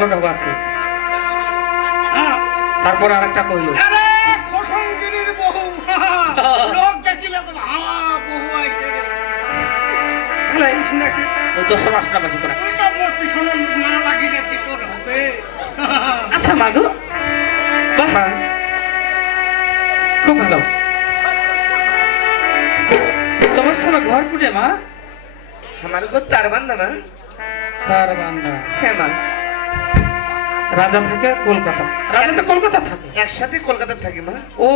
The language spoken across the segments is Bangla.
আছে তারপর আরেকটা কইলো আরে খোসংগিরির বহু লোক দেখিলে তো বহু আইছে রে তাহলে এই শুনাকি ওই 10 মাস না বাজি করে ওটা মোর পিছনে না লাগিলে কি তোর হবে আচ্ছা মাগো বাহ খুব ভালো তোমার সাথে ঘর কুটে মা আমার ঘর তারবান্দা মা তারবান্দা হ্যাঁ মা রাজা থাকে কলকাতা রাজা তো কলকাতা থাকে একসাথে কলকাতা থাকি মা ও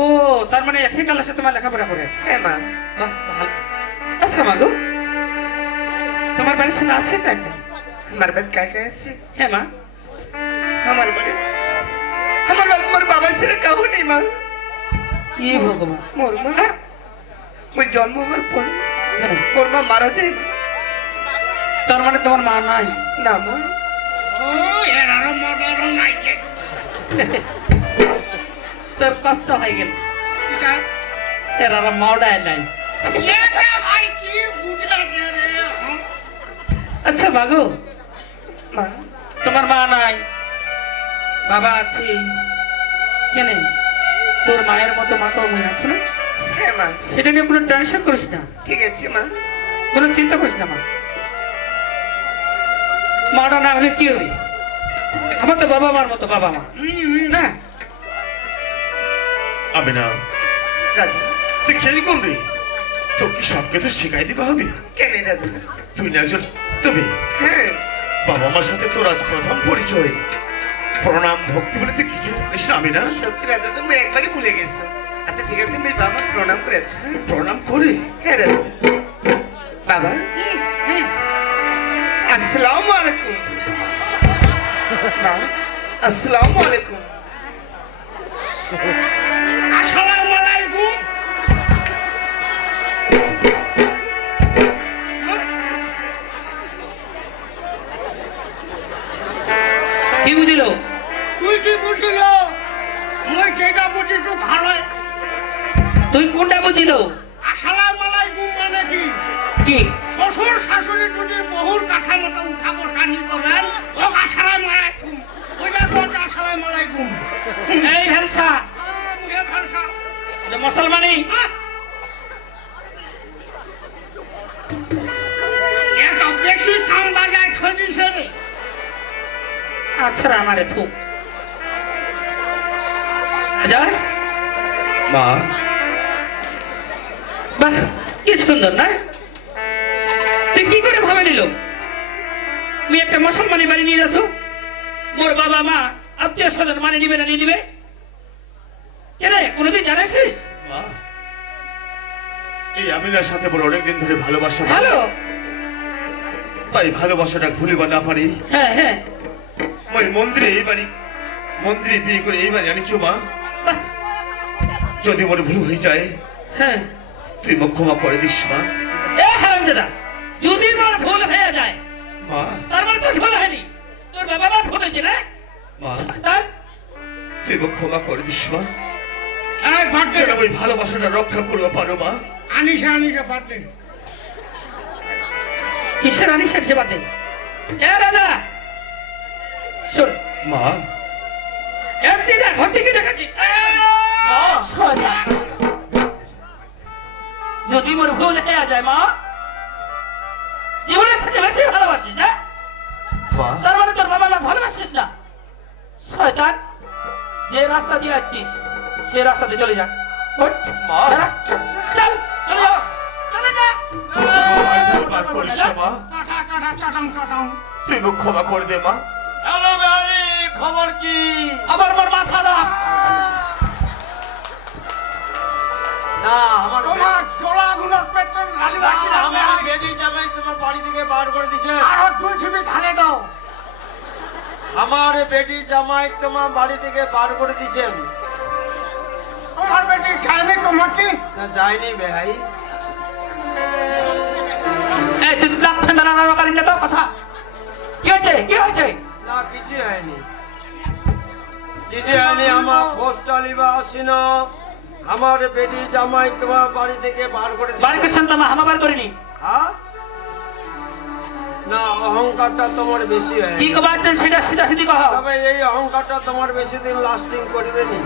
তার মানে একই ক্লাসে তোমার লেখাপড়া করে হ্যাঁ মা বাহ ভালো আচ্ছা মাগো তোমার বাড়ির সামনে আছে কাকে আমার বাড়ি কাকে আছে হ্যাঁ মা আমার বাড়ি মোর বাবা ছেলে কাউ নেই মা কি ভগবান মোর মা ওই জন্ম হওয়ার পর মোর মা মারা যায় তার মানে তোমার মা নাই না মা ও এর আর মডার নাই কে তোর কষ্ট হয়ে গেল এটা এর আর মাওডায় নাই এটা ভাই কি বুঝলা রে আচ্ছা মাগো মা তোমার মা নাই বাবা আছে কেনে তোর মায়ের মতো মা তো মনে আছে না হ্যাঁ মা সেটা নিয়ে কোনো টেনশন করিস না ঠিক আছে মা কোনো চিন্তা করিস না মা মাটা না হলে কি হবে আমার তো বাবা মার মতো বাবা মা না আমি না রাজা তুই খেয়াল করবি তো কি সবকে তো শিখাই দিতে হবে কেন রাজা তুই না একজন তবে হ্যাঁ বাবা মার সাথে তোর আজ প্রথম পরিচয় প্রণাম ভক্তি বলে তুই কিছু জানিস না আমি না সত্যি রাজা তুমি একবারই ভুলে গেছো আচ্ছা ঠিক আছে আমি বাবা প্রণাম করে আছি হ্যাঁ প্রণাম করে হ্যাঁ রাজা বাবা আসসালামু আলাইকুম মা আসসালামু আলাইকুম আসসালামু আলাইকুম কি বুঝিল তুই কি বুঝিল মই যেটা বুঝিছ ভালো তুই কোনটা বুঝিল আসসালামু আলাইকুম মানে কি কি শ্বশুর শাশুড়ি যদি বহুর কাঠামোটা উঠা বসা নি করবেন ও আসসালামু আলাইকুম ওইটা তো আসসালামু আলাইকুম এই ভেলসা মুখে ভাষা এটা মুসলমানি এত বেশি কাম বাজায় থই দিছে রে আচ্ছা আমারে থু যায় মা বাহ কি সুন্দর না তুই কি করে ভাবে নিল তুই একটা মুসলমানি বাড়ি নিয়ে যাচ্ছ মোর বাবা মা আত্মীয় স্বজন মানে নিবে না নিয়ে নিবে কেন কোনোদিন জানাইছিস মা এই আমিনার সাথে বড় অনেকদিন ধরে ভালোবাসা ভালো তাই ভালোবাসাটা ভুলিবা না পারি হ্যাঁ হ্যাঁ ওই মন্দিরে বিয়ে করে এই বাড়ি আনিছো মা বাহ, যদি মনে ভুল হয়ে যায় হ্যাঁ তুই মুখ ক্ষমা করে দিস মা এ হারামজাদা যদি মোর ভুল হয়ে যায় মা তার মানে তোর ভুল হয়নি তোর বাবা মার ভুল হয়েছে না মা তার তুই মুখ ক্ষমা করে দিস মা এই ফাটে যেন ওই ভালোবাসাটা রক্ষা করতে পারো মা আনিসা ফাটে কিসের আনিসের সেবা দে এ রাজা শোন মা এমনি না ঘর থেকে দেখাচ্ছি সোজা। যদি মোর ভুল হয়ে যায় মা জীবনের থেকে বেশি ভালোবাসিস না মা তার মানে তোর বাবা মা ভালোবাসিস না শয়তান যে রাস্তা দিয়ে যাচ্ছিস সে রাস্তাতে চলে যা ওঠ, মা। দাঁড়া, চল চলে যা চলে যা পার করিস না, মা কাটা চাটাং তুই মুখ ক্ষমা করে দে মা হ্যালো বেহারি খবর কি আবার মোর মাথা না না আমার তোমার চোলা গুলোর পেট্রোল ঢালি বাসি আমার বেটি জামাই তোমার বাড়ি থেকে বার করে দিছে আর দুই ছিপি ঢালে দাও আমার বেটি জামাই তোমার বাড়ি থেকে বার করে দিছেন তোমার বেটি যায়নি তোমারটি না যায়নি ভাই এই তুই লাগছে না না কারিন তো কথা কি হয়েছে না কিছু হয়নি আমার পোস্টাল লিবা আসিনা আমার বেটি জামাই তোমার বাড়ি থেকে বার করে দিছে বাড়িতে সন্তান হামাবার করিনি হ্যাঁ না অহংকারটা তোমার বেশি হয় কি কবার সেটা সিধা সিধি কহ। তবে এই অহংকারটা তোমার বেশি দিন লাস্টিং করবে নি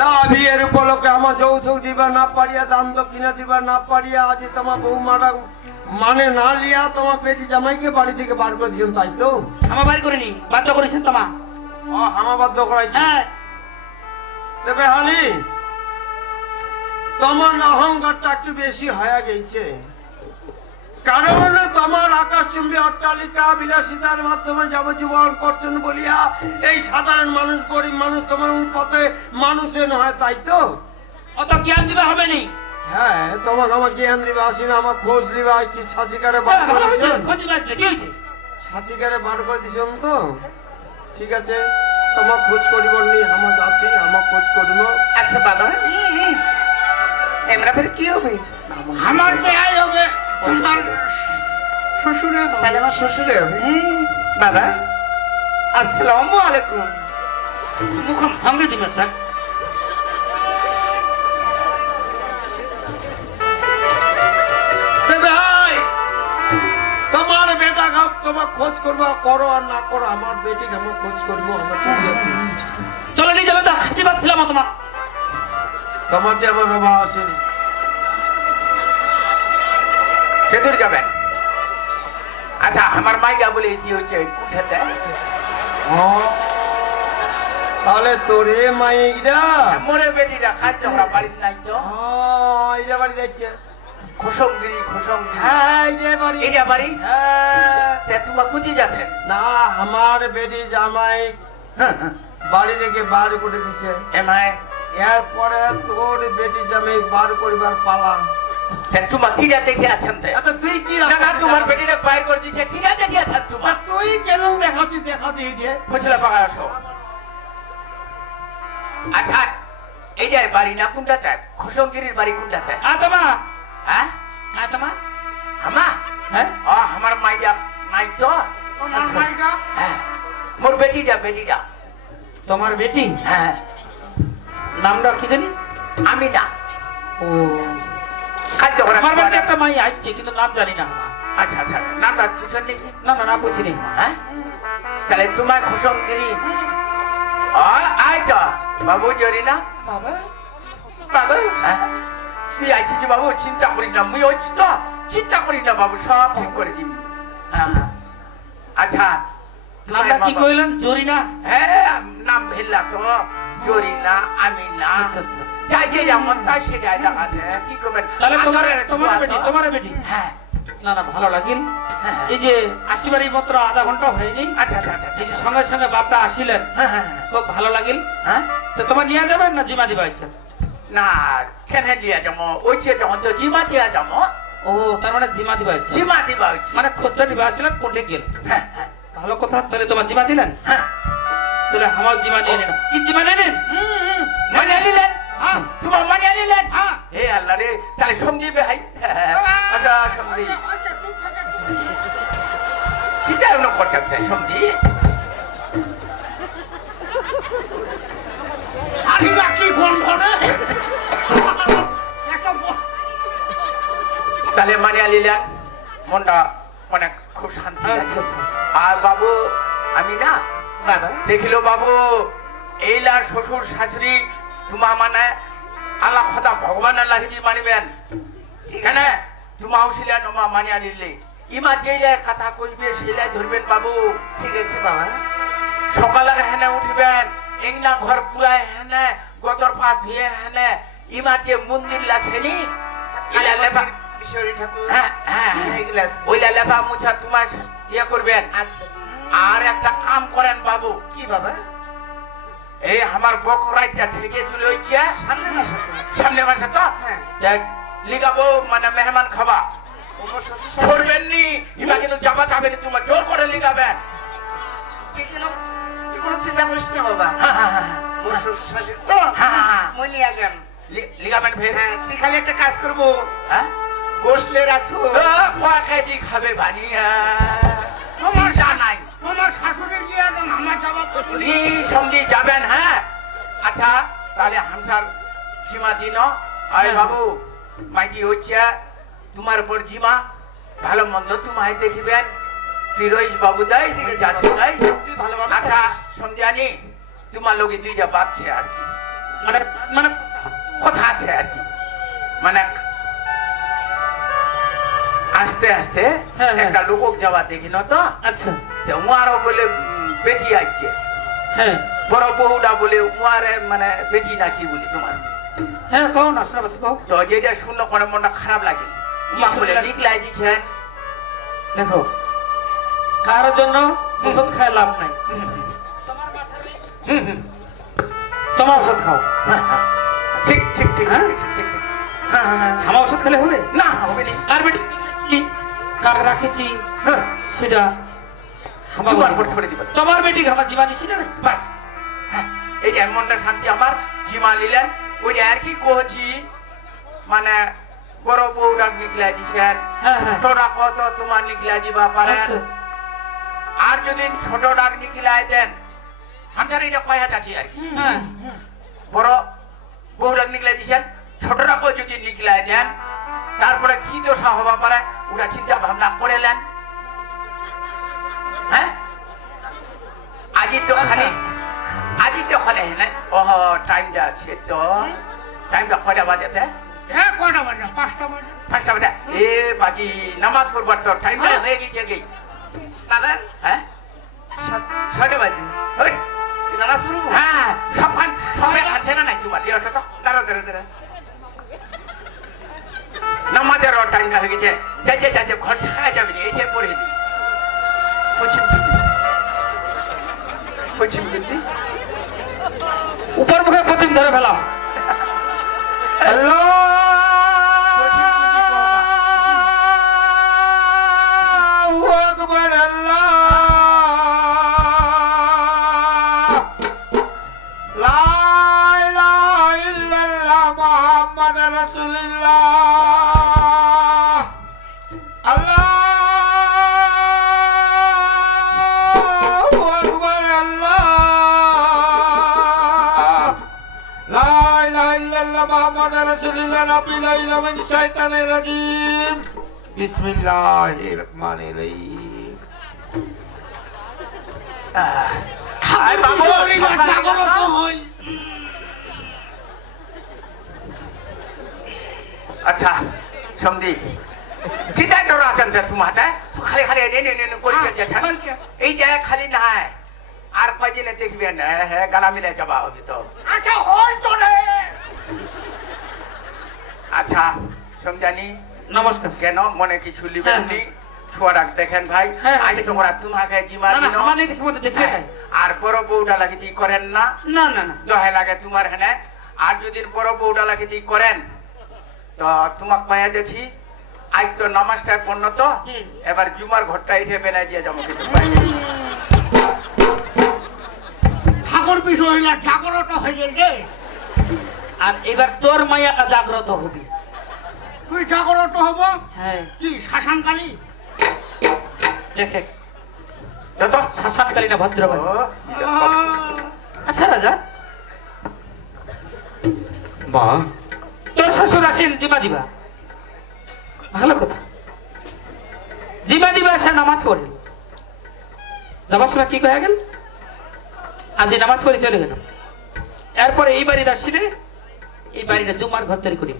না বিয়ের উপলক্ষে আমার যৌতুক দিবা না পারিয়া দাম দক্ষিণা দিবা না পারিয়া আছে তোমার বৌমারা মানে না লিয়া তোমার বেটি জামাইকে বাড়ি থেকে বার করে দিয়েছেন তাই তো আমার বাড়ি করিনি বাধ্য করেছেন তোমা। হামাবাধ্য করাইছি হ্যাঁ তবে হানি তোমার অহংকারটা একটু বেশি হয়ে গেছে কারণ তোমার আকাশচুম্বী অট্টালিকা বিলাসিতার মাধ্যমে যাবজীবন করছেন বলিয়া এই সাধারণ মানুষ গরিব মানুষ তোমার পথে মানুষে নয় তাই তো অত জ্ঞান দিবে হবে নি। হ্যাঁ তোমাকে আমার জ্ঞান দিবে আসি না আমার খোঁজ দিবে আসছি ছাঁচিকারে বার হ্যাঁ, করে ভালো হয়েছে, দিয়েছেন খোঁজ নিবে আসলে, কি হয়েছে? ছাঁচিকারে বার করে দিয়েছেন তো ঠিক আছে তোমার খোঁজ করিব নি আমার আছে আমার খোঁজ করিব আচ্ছা বাবা এমরা ফের কি হবে? আমার বেয়াই হবে তোমার শ্বশুরে হবে। তাহলে আমার শ্বশুরে হবে। বাবা আসসালামু আলাইকুম। মুখ ভাঙ্গে দিবে থাক। ভাই তোমার বেটা তোমার খোঁজ করবো করো আর না করো আমার বেটিকে আমার খোঁজ করবো আমার ঠিক আছে চলে নিয়ে যাবে তো আশীর্বাদ ছিলাম তোমার। তোমার যে আমার বাবা আছে কেদুর যাবেন? আচ্ছা আমার মাইয়া বলে কি হচ্ছে উঠাতে তাহলে তোরে মাইরা মোরে বেটিটা খাদ্য ওরা বাড়িতে নাই তো এটা বাড়ি যাচ্ছে খোসঙ্গিরি খোসঙ্গিরি হ্যাঁ এইটা বাড়ি এটা বাড়ি হ্যাঁ তে তোমার কোথায় যাচ্ছেন? না আমার বেটি জামাই বাড়ি থেকে বার করে দিছে এমাই এরপরে তোর বেটি জামাই বার করিবার পালা তে তোমার কিরা দেখে আছেন তে? আচ্ছা তুই কি না না তোমার বেটিটা বাইর করে দিছে কিরা দেখে আছেন তোমার? তুই কেন দেখাচ্ছি দেখা দিয়ে দিয়ে ফসলা পাকা আসো। আচ্ছা এই যে বাড়ি না কোনটাতে? খোসঙ্গিরির বাড়ি কোনটাতে? আতমা হ্যাঁ আতমা আমা হ্যাঁ আমার মাইয়া নাই তো তোমার মাইটা হ্যাঁ মোর বেটিটা বেটিটা তোমার বেটি হ্যাঁ নামটা কি জানি? আমি না ও খাদ্য আমার বাড়িতে একটা মাই আসছে কিন্তু নাম জানি না আমার। আচ্ছা আচ্ছা নামটা বুঝছেন নাকি? না না না বুঝিনি। হ্যাঁ তাহলে তোমার খোসঙ্গিরি আয় তো বাবু জরি না বাবা বাবু হ্যাঁ তুই আইছিস বাবু চিন্তা করিস না মুই হচ্ছি তো চিন্তা করিস না বাবু সব ঠিক করে দিবি হ্যাঁ আচ্ছা নামটা কি কইলেন? জরিনা? হ্যাঁ নাম ভেল্লা তো জরি না আমি না আচ্ছা আচ্ছা। যাই যে যেমন তাই সেটাই দেখাচ্ছে কি করবেন তাহলে তোমার আদরের তোমার ছোঁয়া বেটি তো। তোমার বেটি হ্যাঁ না না ভালো লাগিল। হ্যাঁ। এই যে আসিবারই মাত্র আধা ঘন্টা হয়নি, আচ্ছা আচ্ছা আচ্ছা এই যে সঙ্গে সঙ্গে বাপটা আসিলেন হ্যাঁ হ্যাঁ খুব ভালো লাগিল। হ্যাঁ তো তোমার নিয়ে যাবেন না জিমা দিবা ইচ্ছা? না কেন দিয়া যাবো ওই যে যখন তো জিমা দিয়া যাবো ও তার মানে জিমা দিবা ইচ্ছা, জিমা দিবা হচ্ছে মানে খোঁজটা দিবা আসিলেন কোনটা গেল। হ্যাঁ হ্যাঁ ভালো কথা, তাহলে তোমার জিমা দিলেন, হ্যাঁ তাহলে আমার জিমা নিয়ে নিন। কি জিমা নিয়ে নিন? মানে নিলেন হ্যাঁ তোমার মানে নিলেন হ্যাঁ হে আল্লাহ রে তাহলে সমঝি ভাই আচ্ছা সমঝি ঠিক আছে না করতে সমঝি আরে কি গন্ধ রে একটা তাহলে মানে নিলেন মনটা অনেক খুব শান্তি আচ্ছা আছে আচ্ছা। আর বাবু আমি না বাবা দেখিল বাবু এইলার শ্বশুর শাশুড়ি তোমা মানে আল্লাহ খোদা ভগবান আল্লাহ হিদি মানিবেন কেন তোমা উঠিলে তোমা মানি আনিলে ইমা যেইলে কথা কইবে সেইলে ধরবেন বাবু ঠিক আছে বাবা সকালে হেনে উঠিবেন এংনা ঘর পুরায় হেনে গতর পা ধুয়ে হেনে ইমা যে মন্দির লাছেনি ইলা লেবা বিশ্বরী ঠাকুর হ্যাঁ হ্যাঁ এগুলা ওইলা লেবা মুছা তোমার ইয়ে করবেন আচ্ছা আচ্ছা আর একটা কাম করেন বাবু কি বাবা এই আমার বকরাইটা ঠেকে চলে হইছে সামনে মাসে সামনে মাসে তো হ্যাঁ। দেখ লিগাবো মানে মেহমান খাবা আমার শ্বশুর ধরবেন নি ইমা কিন্তু যাবা যাবে না তোমার জোর করে লিগাবেন তুই কোনো চিন্তা করিস না বাবা মোর শ্বশুর শাশুড়ি তো মনি আগান লিগাবেন ভেবে হ্যাঁ তুই খালি একটা কাজ করবো হ্যাঁ গোসলে রাখো কয়া কেজি খাবে বানিয়া আমার চিন্তা নাই আমার শাশুড়ি লিয়ে যান আমার যাবা নি সঙ্গে যাবেন হ্যাঁ আচ্ছা তাহলে হামসার জিমা দিন আয় বাবু মাইটি হচ্ছে তোমার উপর জিমা ভালো মন্দ তোমায় দেখিবেন ফিরোজ বাবু দাই যাচ্ছে তাই আচ্ছা সন্ধ্যানি তোমার লোকে দুইটা বাচ্চা আর কি মানে মানে কথা আছে আর কি মানে আস্তে আস্তে একটা লোক যাওয়া দেখি না তো আচ্ছা উমারও বলে বেটি আসছে হ্যাঁ বড় বহুটা বলে উমারে মানে বেটি নাকি বলি তোমার হ্যাঁ কও না শোনা বাসি কও তো যেটা শূন্য করে মনটা খারাপ লাগে উমা বলে লিখলাই দিচ্ছেন দেখো কারোর জন্য ওষুধ খায় লাভ নাই তোমার ওষুধ খাও ঠিক ঠিক ঠিক হ্যাঁ? ঠিক, ঠিক, ঠিক। আমার ওষুধ খেলে হবে না হবে নি আর বেটি কাক রাখেছি হ্যাঁ, সেটা তোমার উপর ছেড়ে দিবেন তোমার বেটি আমার জীবানি ছিল না বাস হ্যাঁ, এই যে মনটা শান্তি আমার জিমা নিলেন ওই যে আর কি কহছি মানে বড় বউটা নিকলাই দিছেন হ্যাঁ, হ্যাঁ। ছোট ডাক তো তোমার নিকলাই দিবা পারেন আচ্ছা। আর যদি ছোট ডাক নিকলাই দেন সংসারে এটা কয়া যাচ্ছে আর কি হ্যাঁ বড় বউ ডাক নিকলাই দিছেন ছোট ডাকও যদি নিকলাই দেন তারপরে কি দশা হবা পারে ওটা চিন্তা ভাবনা করেলেন হ্যাঁ আজি তো খালি আজি তো খালি হ্যাঁ ওহ টাইমটা আছে তো টাইমটা কয়টা বাজেতে কয়টা বাজে 5টা বাজে 5টা বাজে এ বাজি নামাজ পড়বার তো টাইমটা হয়ে গেছে কি দাদা হ্যাঁ 6টা বাজে ওই নামাজ পড়বো হ্যাঁ সবখান সবে আছে না নাই তোমার এই অটো দাঁড়া দাঁড়া দাঁড়া নামাজের টাইমটা হয়ে গেছে যাইতে যাইতে ঘর খাওয়া যাবে না এই যে পড়ে দিই পশ্চিম দিদি উপর মুখে পশ্চিম ধরে ফেলাম বিসমিল্লাহিররহমানিররহিম হাই বাবু জাগ্রত হই আচ্ছা সমদি কি তাই ডর আছেন তোমাটা খালি খালি নে করে যাচ্ছেন এই জায়গা খালি নাই আর কয়দিনে দেখবেন হ্যাঁ গালা মিলে যাবা হবে তো আচ্ছা হই তো রে আচ্ছা সমজানি নমস্কার কেন মনে কিছু লিবেন নি ছোয়ারা দেখেন ভাই হ্যাঁ, আজ তোমরা তোমাকে জিমা না না দিন আমার নেই দেখে মনে দেখে আর বড় বউটা লাগি দি করেন না না না না দহে লাগে তোমার হেনে আর যদি বড় বউটা লাগি দি করেন তো তোমাক পায়া দেখি আজ তো নামাজটা পড়ল তো এবার জুমার ঘরটা এঠে বেনাই দিয়ে যাবো কিন্তু পাইনি ঠাকুর পিছু হইলা জাগ্রত হয়ে গেল রে আর এবার তোর মায়া জাগ্রত হবে তুই জাগ্রত হব হ্যাঁ কি শাসনকালী দেখে তো শাসনকালী না ভদ্রবাড়ি ও, আচ্ছা রাজা মা তোর শ্বশুর আসেন জিমা দিবা ভালো কথা জিমা দিবা সে নামাজ পড়ে নামাজ পড়া কি কয়ে গেল আজ নামাজ পড়ে চলে গেল এরপরে এই বাড়ির আসলে এই বাড়িটা জুমার ঘর তৈরি করি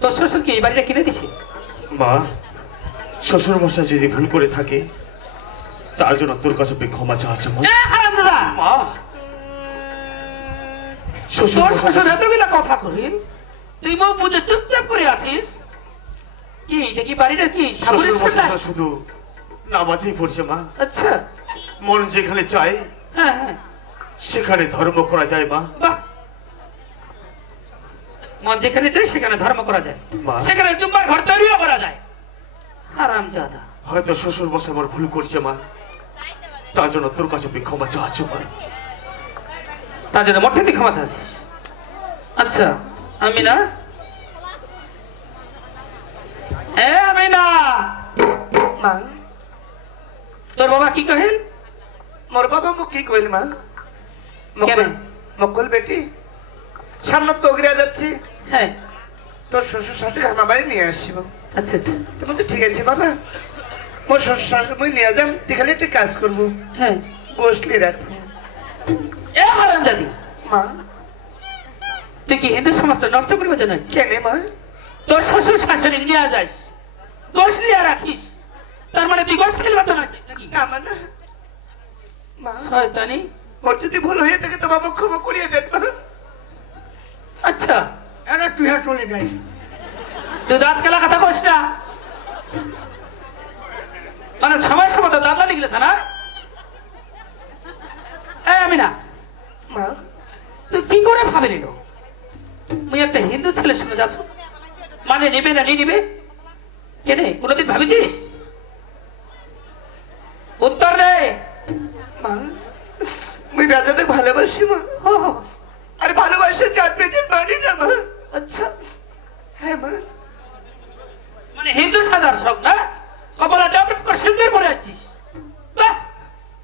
তোর শ্বশুর কি এই বাড়িটা কিনে দিছে মা শ্বশুর মশাই যদি ভুল করে থাকে তার জন্য তোর কাছে আমি ক্ষমা চাচ্ছি মা হারামজাদা! মা শ্বশুর তোর মশাই শ্বশুর এতগুলা কথা কহিল তুই মুখ বুঝে চুপচাপ করে আছিস কি এটা কি বাড়িটা কি শ্বশুর ঠাকুরের মশাই সাথে? শুধু নামাজেই পড়ছে মা আচ্ছা মন যেখানে চায় হ্যাঁ হ্যাঁ সেখানে ধর্ম করা যায় মা বাহ মন যেখানে চাই সেখানে ধর্ম করা যায় বাহ। সেখানে জুম্মার ঘর তৈরিও করা যায় হারামজাদা হয়তো শ্বশুর মশাই আমার ভুল করছে মা তার জন্য তোর কাছে আমি ক্ষমা চাচ্ছি মা তার জন্য মোটে তুই ক্ষমা চাচ্ছিস আচ্ছা আমি না আমি না মা তোর বাবা কি কহেন মোর বাবা মোক কি কইল মা কেন? মকল বেটি সামনে তো গিরা যাচ্ছি হ্যাঁ তোর শ্বশুর শাশুড়ি আমার বাড়ি নিয়ে আসিব আচ্ছা আচ্ছা তোমার তো ঠিক আছে বাবা মোর শ্বশুর শাশুড়ি মই নিয়ে যাম দেখালে একটা কাজ করবো হ্যাঁ গোসলে রাখবো এ হারামজাদি মা তুই কি হিন্দু সমাজটা নষ্ট করবে জানো কেনে মা তোর শ্বশুর শাশুড়ি নিয়ে যাস গোস নিয়ে রাখিস তার মানে তুই গোস খেলবে তো নাকি না মা না মা শয়তানি ওর যদি ভুল হয়ে থাকে তো বাবা ক্ষমা করিয়ে দেন মা আচ্ছা এরা তুই চলে যাই তুই দাঁত গেলা কথা কস না মানে সবার সময় তো দাঁত লাগি গেছে না আমি না মা তুই কি করে ভাবে নিল তুই একটা হিন্দু ছেলের সঙ্গে যাচ্ছ মানে নেবে না নিবে কেনে কোনোদিন ভাবিছিস উত্তর দে মা মুই রাজাদের ভালোবাসি মা ও, আর ভালোবাসা জানতে যে মানি না মা আচ্ছা হ্যাঁ মা মানে হিন্দু সাজার সব না কপালা ডাবট করে সুন্দর পরে আছিস বাহ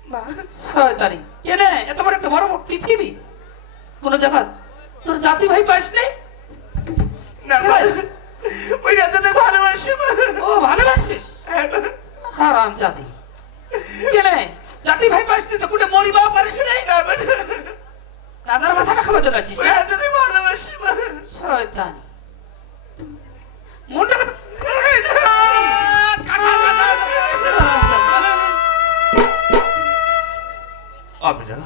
মা শয়তানি কেনে এত বড় একটা বড় পৃথিবী কোন জায়গা তোর জাতি ভাই পাস নেই না মা ওই রাজাদের ভালোবাসি মা ও ভালোবাসিস হ্যাঁ মা হারাম জাতি কেনে জাতি ভাই পাস নেই তো কোটে মরিবা পারিস নাই না মা রাজার মাথা খাবার জন্য আছিস ওই না? রাজাদের ভালোবাসি মা শয়তানি মনটা কথা- আমিনা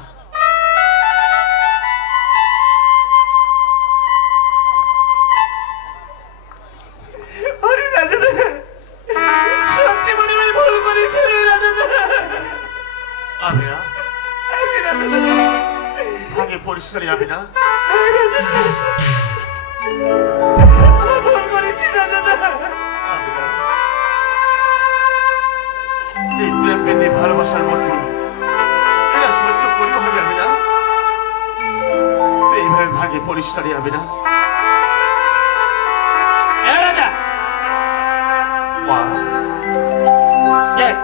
আরে রাজাদের সত্যি মনে আমি ভুল করেছি রে রাজাদের আমিনা আরে রাজাদের ভাগে পরিষ্কারই আমিনা আমি ভুল করেছি রাজাদের আমিনা এই প্রেম বেঁধে ভালোবাসার মধ্যে এটা সহ্য করতে হবে আমিনা এইভাবে ভাগে পরিষ্কারই আমিনা এ রাজা মা দেখ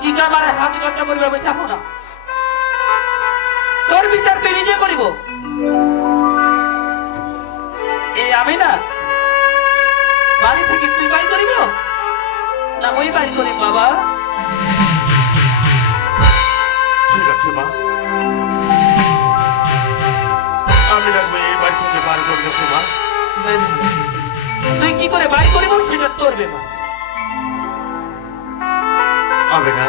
চিকাবারে হাত গন্ডা করিবে আমি চাহো না তোর বিচার তুই নিজে করিব এই আমি না বাড়ি থেকে তুই বাড়ি করিব না ওই বাড়ি করিব বাবা ঠিক আছে মা আমিনার মেয়ে এই বাড়ি থেকে বার করে দেবো মা তুই কি করে বাড়ি করিব সেটা তোর ব্যাপার আমিনা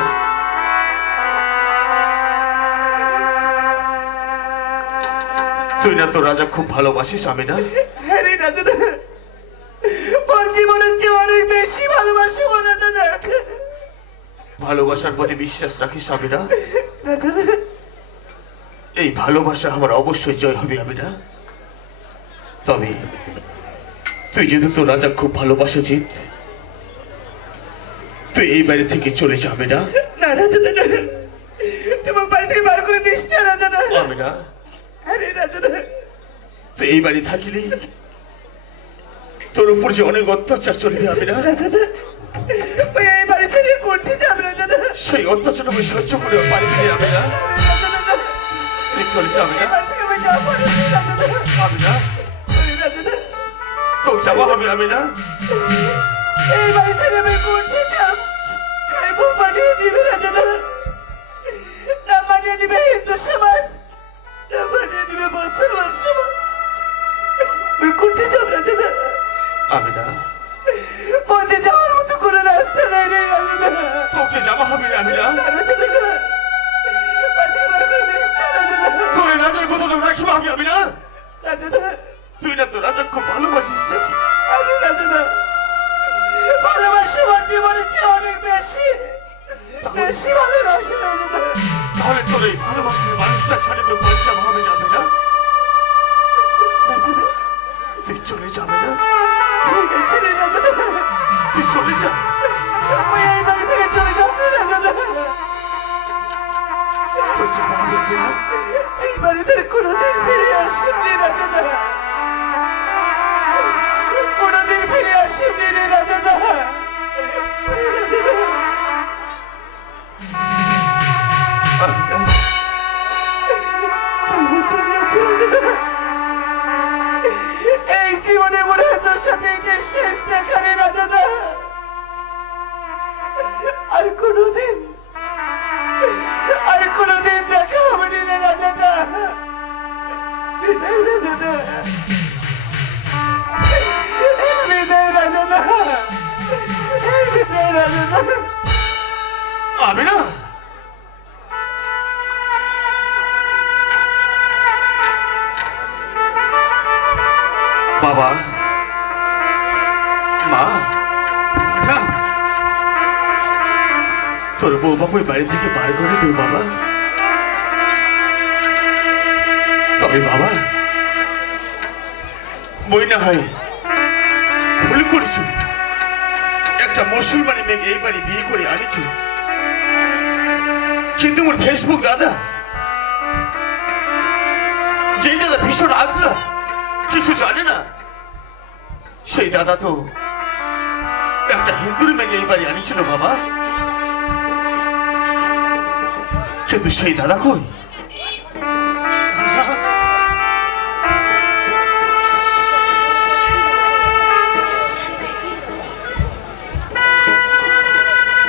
তুই না তো রাজা খুব ভালোবাসিস আমিনা হ্যাঁ রে রাজাদের ওর জীবনের চেয়ে অনেক বেশি ভালোবাসি ও রাজাদের ভালোবাসার প্রতি বিশ্বাস রাখিস আমিনা রাজাদের এই ভালোবাসা আমার অবশ্যই জয় হবে আমিনা তবে তুই যেহেতু তোর রাজা খুব ভালোবাসেছিস তুই এই বাড়ি থেকে চলে যাবে না না রাজাদের না তোমার বাড়ি থেকে বার করে দিস না রাজাদের আমিনা আরে রাজাদের তুই এই বাড়ি থাকিলি তোর উপর যে অনেক অত্যাচার চলবে আমিনা রাজাদের ওই এই বাড়ি থেকে করতে যাবে রাজাদের সেই অত্যাচার আমি সহ্য করে পারিনি আমিনা তুই চলে যাবে না বাড়ি থেকে আমি যাবো রাজাদের আমিনা রাজাদের তোর যাওয়া হবে আমিনা এই বাড়ি থেকে আমি করতে যাব খাইবো বানিয়ে দিবে রাজাদের না বানিয়ে দিবে হিন্দু সমাজ না বানিয়ে দিবে মুসলমান সমাজ আমি করতে যাব রাজাদের আমিনা পথে যাওয়ার মতো কোনো রাস্তা নাই রে রাজাদের তোকে যাওয়া হবে না আমিনা রাজাদের বাড়ি থেকে বার করে দিস না রাজাদের তোর এই রাজার কথা তো রাখিব আমি আমিনা রাজাদের তুই না তো রাজা খুব ভালোবাসিস রে আমি রাজাদের ভালোবাসি আমার জীবনের চেয়ে অনেক বেশি বেশি ভালোবাসি রাজাদের তাহলে তোর এই ভালোবাসার মানুষটা ছাড়ে তো বাড়ি যাওয়া হবে না আমিনা তুই চলে যাবে না ঠিক আছে রে রাজাদের তুই চলে যা আমি এই বাড়ি থেকে চলে যাবো রাজাদের তোর যাওয়া হবে আমিনা এই বাড়িতে কোনোদিন ফিরে আসিনি রাজাদের কোনোদিন ফিরে আসিনি রে রাজাদের আমিনা এই জীবনে মনে হয় তোর সাথে এটাই শেষ দেখা রে রাজাদা। আর কোনোদিন দেখা হবে না রে রাজাদা। বিদায় রাজাদা, বিদায় রাজাদা, বিদায় রাজাদা। আমি না বাবা, মা, তোর বউ বাবু বাড়ি থেকে বার করে দিও বাবা। তবে বাবা, মই না হয় ভুল করেছ, একটা মুসলমানি মেয়েকে এই বাড়ি বিয়ে করে আনিছ, কিন্তু মোর ফেসবুক দাদা, যে দাদা ভীষণ আসলা, কিছু জানে না, সেই দাদা তো একটা হিন্দুর মেয়েকে এই বাড়ি আনিছিল বাবা। কিন্তু সেই দাদা কই?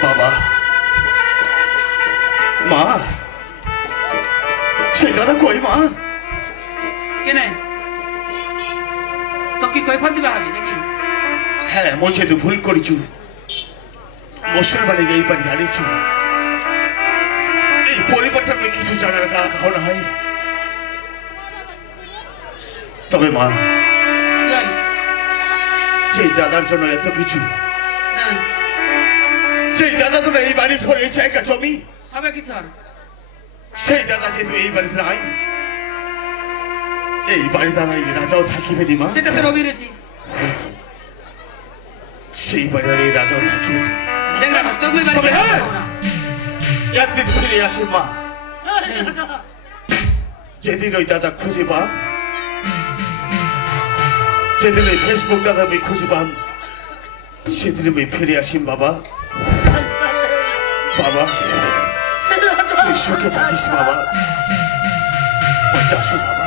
বাবা, মা, সেই দাদা কই মা? কেনে তো কি কৈফত দিবা হবি নাকি? হ্যাঁ, মই তো ভুল করেছু, মুসলমানে এই বাড়ি আনিছু, এই পরিবারটা আমি কিছু জানার খাওয়া হয়। তবে মা, সেই দাদার জন্য এত কিছু, সেই দাদা তো এই বাড়ি ঘরে এই জায়গা জমি সবে কিছু, সেই দাদা যেহেতু এই বাড়িতে নাই, এই বাড়ি দ্বারা রাজাও থাকিবে নি মা। সেটা তোর অভিরুচি, সেই বাড়ি আর এই রাজাও থাকিবে না। দেখলাম তুমি তবে হ্যাঁ, একদিন ফিরে আসে মা, যেদিন ওই দাদা খুঁজে পাম, যেদিন ওই ফেসবুক দাদা আমি খুঁজে পাম, সেদিন আমি ফিরে আসিম বাবা। বাবা, তুই সুখে থাকিস বাবা, যাসু বাবা।